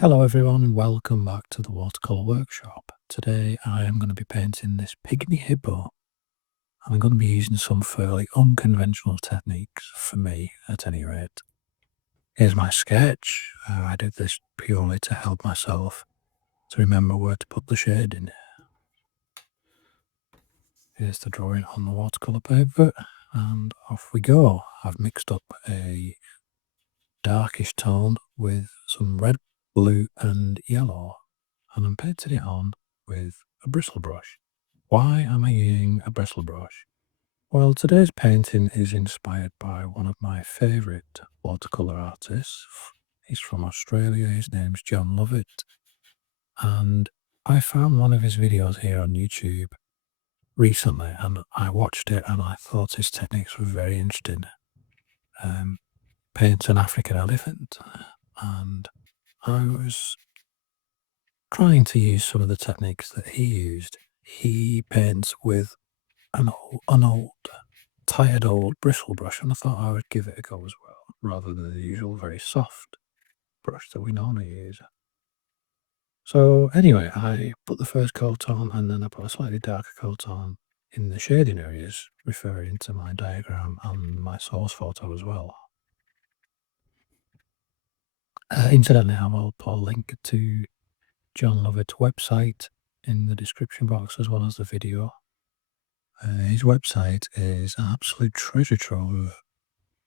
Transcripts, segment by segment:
Hello everyone, welcome back to the Watercolour Workshop. Today I am going to be painting this Pygmy Hippo. I'm going to be using some fairly unconventional techniques, for me at any rate. Here's my sketch. I did this purely to help myself to remember where to put the shade in. Here's the drawing on the watercolour paper, and off we go. I've mixed up a darkish tone with some red, blue and yellow, and I'm painting it on with a bristle brush. Why am I using a bristle brush? Well, today's painting is inspired by one of my favourite watercolour artists. He's from Australia, his name's John Lovett, and I found one of his videos here on YouTube recently, and I watched it and I thought his techniques were very interesting. Paint an African elephant, and I was trying to use some of the techniques that he used. He paints with an old, tired old bristle brush, and I thought I would give it a go as well, rather than the usual very soft brush that we normally use. So anyway, I put the first coat on, and then I put a slightly darker coat on in the shading areas, referring to my diagram and my source photo as well. Incidentally, I will put a link to John Lovett's website in the description box as well as the video. His website is an absolute treasure trove of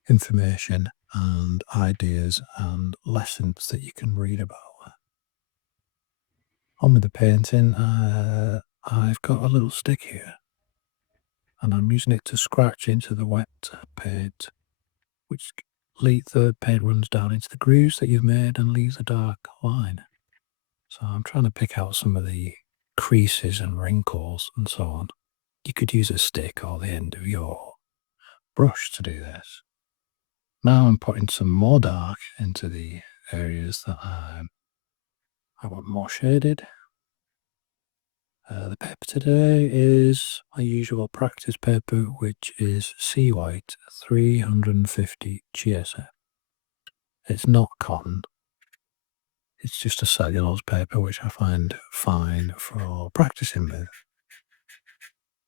information and ideas and lessons that you can read about. On with the painting, I've got a little stick here, and I'm using it to scratch into the wet paint, which the paint runs down into the grooves that you've made and leaves a dark line. So I'm trying to pick out some of the creases and wrinkles and so on. You could use a stick or the end of your brush to do this. Now I'm putting some more dark into the areas that I want more shaded. The paper today is my usual practice paper, which is Sea White 350 gesso. It's not cotton. It's just a cellulose paper, which I find fine for practicing with.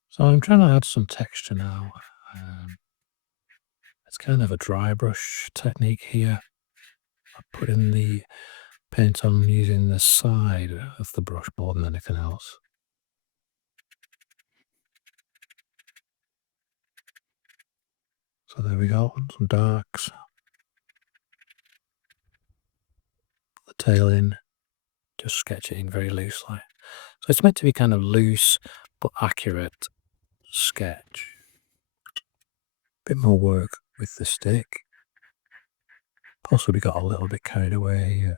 So I'm trying to add some texture now. It's kind of a dry brush technique here. I'm putting the paint on using the side of the brush more than anything else. So there we go, some darks. Put the tail in, just sketch it in very loosely. So it's meant to be kind of loose but accurate sketch. Bit more work with the stick. Possibly got a little bit carried away here.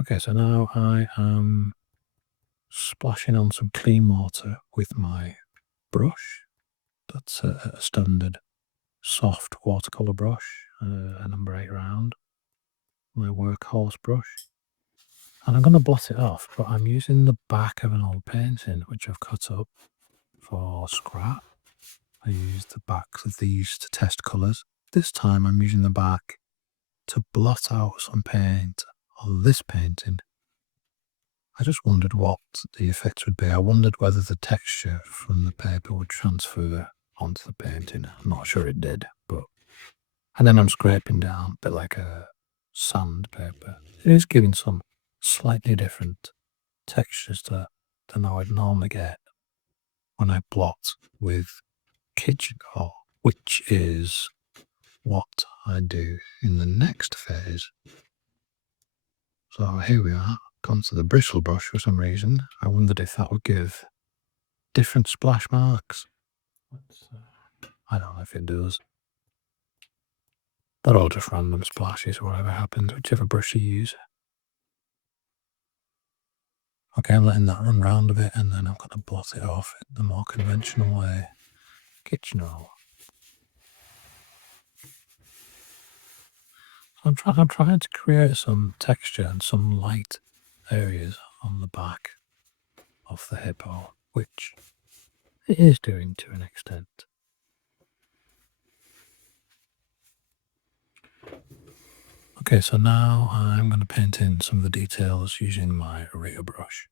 Okay, so now I am splashing on some clean water with my brush. That's a standard soft watercolour brush, a number 8 round, my workhorse brush. And I'm going to blot it off, but I'm using the back of an old painting which I've cut up for scrap. I used the backs of these to test colours. This time I'm using the back to blot out some paint on this painting. I just wondered what the effect would be. I wondered whether the texture from the paper would transfer onto the painting. I'm not sure it did, but... And then I'm scraping down a bit like a sandpaper. It is giving some slightly different textures than I would normally get when I blot with kitchen coal, which is what I do in the next phase. So here we are, gone to the bristle brush for some reason. I wondered if that would give different splash marks. I don't know if it does. They're all just random splashes, whatever happens, whichever brush you use. Okay, I'm letting that run round a bit, and then I'm going to blot it off in the more conventional way. Kitchen roll. I'm trying to create some texture and some light areas on the back of the hippo, which it is doing to an extent. Okay, so now I'm going to paint in some of the details using my rear brush.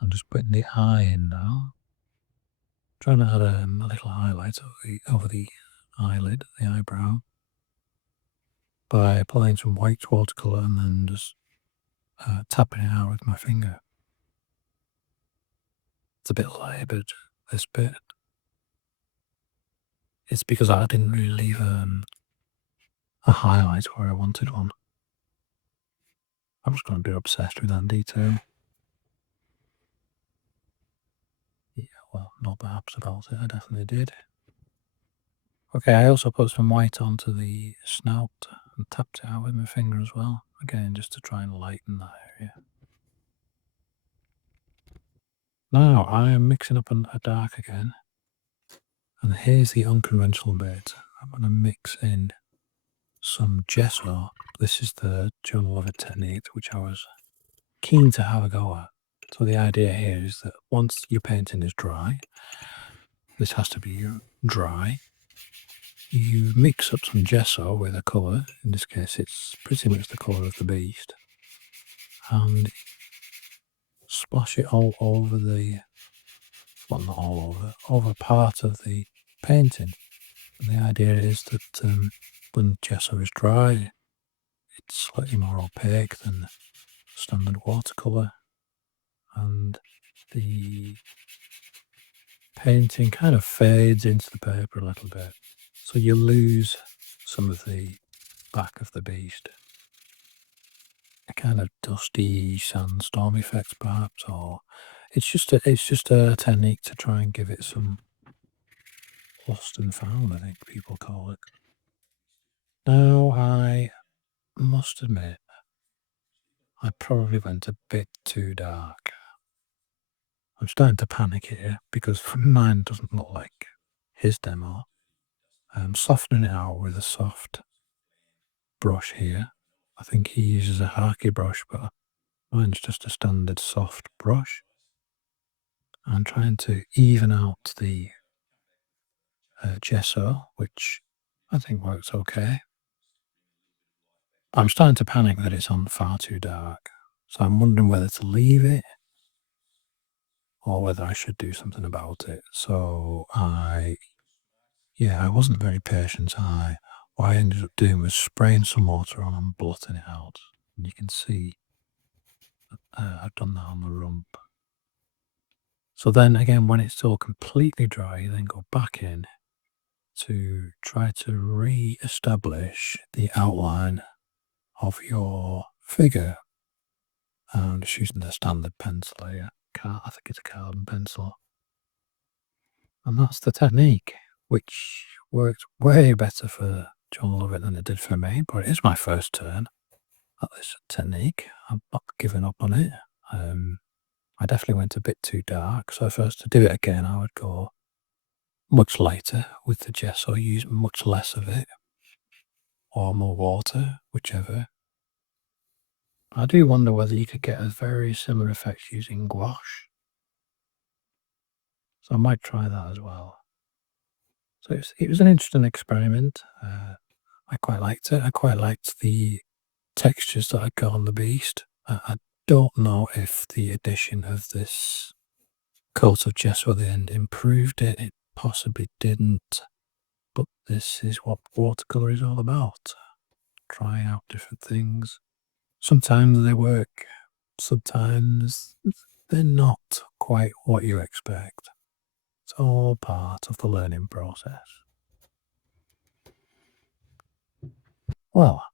I'm just putting the eye in now. Trying to add a little highlight over the eyelid, the eyebrow, by applying some white watercolour and then just tapping it out with my finger. It's a bit laboured, this bit. It's because I didn't really leave a highlight where I wanted one. I'm just going to be obsessed with that detail. Yeah, well, not perhaps about it, I definitely did. Okay, I also put some white onto the snout and tapped it out with my finger as well. Again, just to try and lighten that area. Now I am mixing up a dark again. And here's the unconventional bit. I'm going to mix in some gesso. This is the Journal of a technique which I was keen to have a go at. So the idea here is that once your painting is dry, this has to be dry, you mix up some gesso with a colour. In this case it's pretty much the colour of the beast, and splash it all over well, not all over part of the painting. And the idea is that when gesso is dry, it's slightly more opaque than standard watercolour, and the painting kind of fades into the paper a little bit, so you lose some of the back of the beast. A kind of dusty sandstorm effect, perhaps, or it's just a technique to try and give it some lost and found, I think people call it. Now, I must admit, I probably went a bit too dark. I'm starting to panic here because mine doesn't look like his demo. I'm softening it out with a soft brush here. I think he uses a harky brush, but mine's just a standard soft brush. I'm trying to even out the gesso, which I think works okay. I'm starting to panic that it's on far too dark, so I'm wondering whether to leave it or whether I should do something about it. So I wasn't very patient. What I ended up doing was spraying some water on and blotting it out. And you can see I've done that on the rump. So then again, when it's all completely dry, you then go back in to try to re-establish the outline of your figure. I'm just using the standard pencil here. I think it's a carbon pencil. And that's the technique, which worked way better for John Lovett than it did for me, but it is my first turn at this technique. I'm not giving up on it. I definitely went a bit too dark, so first to do it again, I would go much lighter with the gesso, use much less of it, or more water, whichever. I do wonder whether you could get a very similar effect using gouache. So I might try that as well. So it was an interesting experiment. I quite liked it. I quite liked the textures that I got on the beast. I don't know if the addition of this coat of gesso at the end improved it. It possibly didn't. But this is what watercolour is all about. Trying out different things. Sometimes they work. Sometimes they're not quite what you expect. It's all part of the learning process. Well,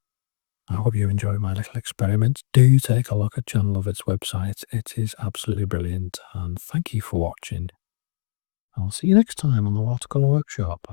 I hope you enjoyed my little experiment. Do take a look at John Lovett's website. It is absolutely brilliant. And thank you for watching. I'll see you next time on the Watercolour Workshop.